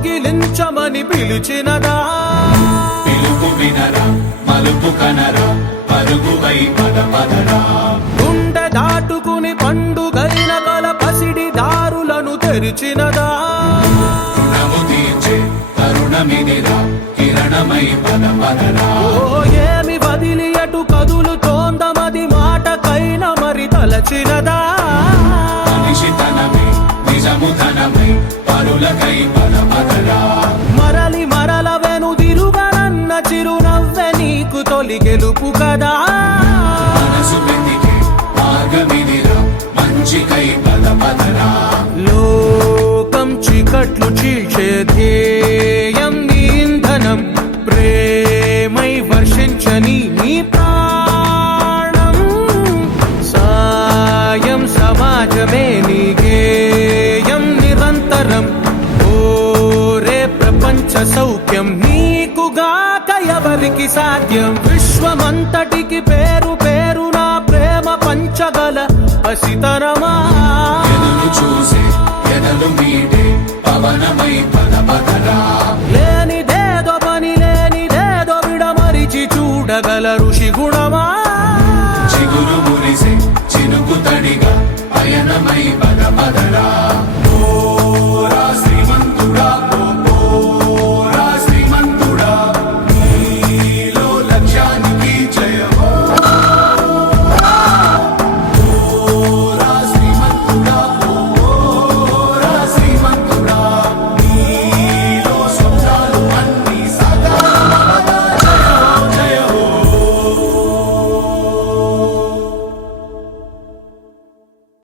కౌగిలించమని పిలిచినదా పిలుపు వినరా మలుపు కనరా పరుగువై పదపదరా గుండె దాటుకుని పండుగైన కల పసిడి దారులను తెరిచినదా రుణము తీర్చే తరుణమిదిరా కిరణమై పదపదరా ఓ ఏమి వదిలి అటు కదులుతోందమది మాటకైన మరి తలచినదా మనిషితనమే నిజముతనమై పరులకై పదపదరా మరలి మరల వెనుదిరుగనన్న చిరునవ్వె నీకు తొలి గెలుపు కదా మనసు వెతికే మార్గమిదిరా మంచికై పదపదరా లోకం చీకట్లు చీల్చే ధ్యేయం నీ ఇంధనం ప్రేమై వర్షించని నీ ప్రాణం సాయం సమాజమే నీ గేయం నిరంతరం ఓరే ప్రపంచ సౌఖ్యం నీకుగాక ఎవరికి సాధ్యం విశ్వమంతటికి పేరు పేరు నా ప్రేమ పంచగల పసితనమా ఎదురు చూసే ఎదలు మీటే పవనమై పదపదరా లేనిదేదో పని లేనిదేదో విడమరిచి చూడగల ఋషి గుణమా చిగురు మురిసే చినుకు తడిగా పయనమై పదపదరా